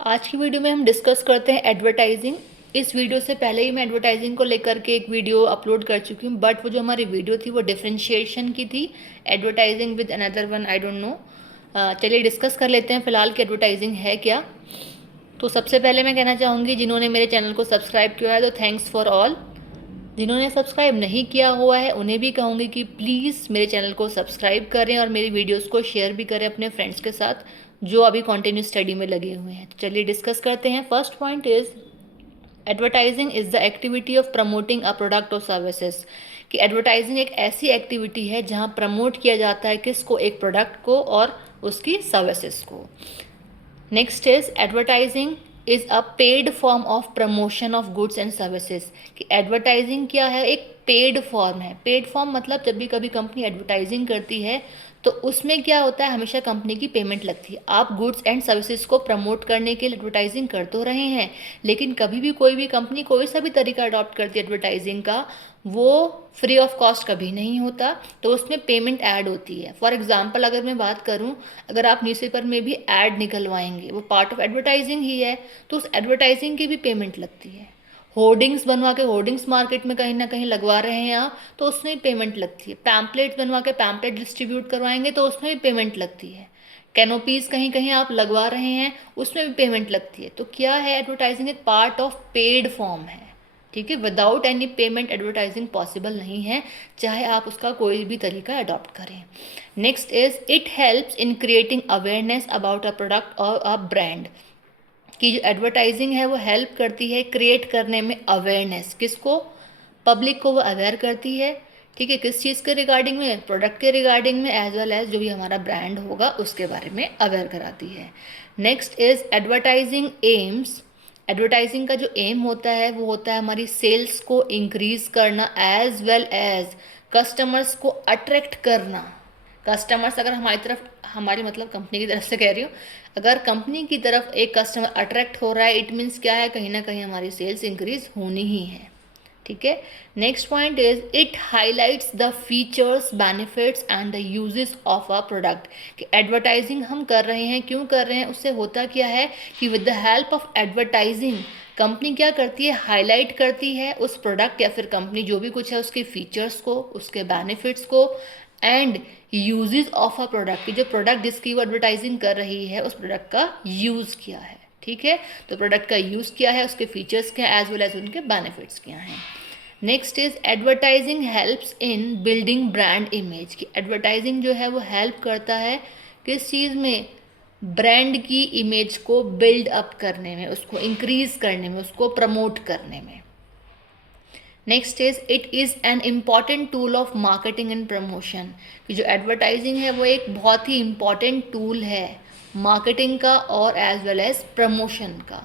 आज की वीडियो में हम डिस्कस करते हैं एडवर्टाइजिंग। इस वीडियो से पहले ही मैं एडवर्टाइजिंग को लेकर के एक वीडियो अपलोड कर चुकी हूँ, बट वो जो हमारी वीडियो थी वो डिफरेंशिएशन की थी, advertising with another one, I don't know. चलिए डिस्कस कर लेते हैं फ़िलहाल कि एडवर्टाइजिंग है क्या। तो सबसे पहले मैं कहना चाहूँगी, जिन्होंने मेरे चैनल को सब्सक्राइब किया है तो थैंक्स फॉर ऑल। जिन्होंने सब्सक्राइब नहीं किया हुआ है उन्हें भी कहूँगी कि प्लीज़ मेरे चैनल को सब्सक्राइब करें और मेरी वीडियोस को शेयर भी करें अपने फ्रेंड्स के साथ जो अभी कंटिन्यू स्टडी में लगे हुए हैं। तो चलिए डिस्कस करते हैं। First point is advertising is the activity of promoting a product और सर्विसेज। कि एडवर्टाइजिंग एक ऐसी एक्टिविटी है जहाँ प्रमोट किया जाता है किसको, एक प्रोडक्ट को और उसकी सर्विसेज को। Next is advertising is a paid form of promotion of goods and services. कि एडवर्टाइजिंग क्या है, एक पेड फॉर्म है। पेड फॉर्म मतलब जब भी कभी कंपनी एडवर्टाइजिंग करती है तो उसमें क्या होता है, हमेशा कंपनी की पेमेंट लगती है। आप गुड्स एंड सर्विसेज को प्रमोट करने के लिए एडवर्टाइजिंग कर तो रहे हैं, लेकिन कभी भी कोई भी कंपनी कोई सा भी तरीका अडॉप्ट करती है एडवर्टाइजिंग का, वो फ्री ऑफ कॉस्ट कभी नहीं होता, तो उसमें पेमेंट ऐड होती है। फॉर एग्जांपल अगर मैं बात करूं, अगर आप न्यूज़पेपर में भी ऐड निकलवाएंगे, वो पार्ट ऑफ एडवर्टाइजिंग ही है, तो उस एडवर्टाइजिंग की भी पेमेंट लगती है। होर्डिंग्स बनवा के, होर्डिंग्स मार्केट में कहीं ना कहीं लगवा रहे हैं आप, तो उसमें भी पेमेंट लगती है। पैम्पलेट्स बनवा के पैम्पलेट डिस्ट्रीब्यूट करवाएंगे तो उसमें भी पेमेंट लगती है। कैनोपीज कहीं कहीं आप लगवा रहे हैं, उसमें भी पेमेंट लगती है। तो क्या है, एडवर्टाइजिंग एक पार्ट ऑफ पेड फॉर्म है। ठीक है, without any payment advertising possible नहीं है, चाहे आप उसका कोई भी तरीका अडॉप्ट करें। Next is it helps in creating awareness about a product और अ ब्रांड। की जो एडवर्टाइजिंग है वो हेल्प करती है क्रिएट करने में अवेयरनेस, किसको, पब्लिक को वो अवेयर करती है। ठीक है, किस चीज़ के रिगार्डिंग में, प्रोडक्ट के रिगार्डिंग में, एज वेल एज जो भी हमारा ब्रांड होगा उसके बारे में अवेयर कराती है। Next is advertising AIIMS. Advertising का जो एम होता है वो होता है हमारी सेल्स को इंक्रीज करना, एज वेल एज कस्टमर्स को अट्रैक्ट करना। कस्टमर्स अगर हमारी तरफ, हमारी मतलब कंपनी की तरफ से कह रही हूँ, अगर कंपनी की तरफ एक कस्टमर अट्रैक्ट हो रहा है, इट मीन्स क्या है, कहीं ना कहीं हमारी सेल्स इंक्रीज होनी ही है। ठीक है, next point is it highlights the features, benefits and the uses of a product. कि एडवर्टाइजिंग हम कर रहे हैं, क्यों कर रहे हैं, उससे होता क्या है कि with the help of advertising company क्या करती है, हाईलाइट करती है उस प्रोडक्ट या फिर कंपनी जो भी कुछ है उसके फीचर्स को, उसके बेनिफिट्स को, and uses of a product. जो प्रोडक्ट जिसकी वो एडवर्टाइजिंग कर रही है उस प्रोडक्ट का यूज़ क्या है। ठीक है, तो प्रोडक्ट का यूज़ क्या है, उसके फीचर्स क्या है, एज वेल एज उनके बेनिफिट्स क्या हैं। Next is advertising helps in building brand image. की एडवर्टाइजिंग जो है वो हेल्प करता है किस चीज़ में, ब्रांड की इमेज को बिल्ड अप करने में, उसको इंक्रीज करने में, उसको प्रमोट करने में। Next is it is an important tool of marketing and promotion. कि जो एडवर्टाइजिंग है वो एक बहुत ही इम्पॉर्टेंट टूल है मार्केटिंग का और एज वेल एज प्रमोशन का।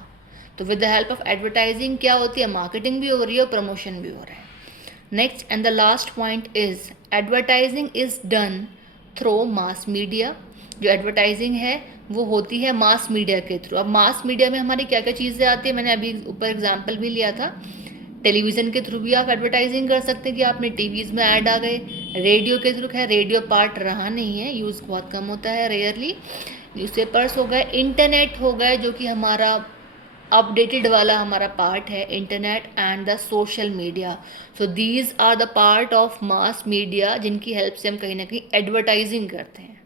तो with the help of advertising क्या होती है, मार्केटिंग भी हो रही है और प्रमोशन भी हो रहा है। Next and the last point is advertising is done through mass media. जो एडवर्टाइजिंग है वो होती है मास मीडिया के थ्रू। अब मास मीडिया में हमारी क्या क्या चीज़ें आती है, मैंने अभी ऊपर एग्जाम्पल भी लिया था। टेलीविज़न के थ्रू भी आप एडवर्टाइजिंग कर सकते हैं कि आपने टीवीज़ में ऐड आ गए। रेडियो के थ्रू, खैर रेडियो पार्ट रहा नहीं है, यूज़ बहुत कम होता है, रेयरली। न्यूज़पेपर्स हो गए, इंटरनेट हो गए जो कि हमारा अपडेटेड वाला हमारा पार्ट है, internet and the social media. So these are the part of mass media जिनकी हेल्प से हम कहीं ना कहीं एडवर्टाइजिंग करते हैं।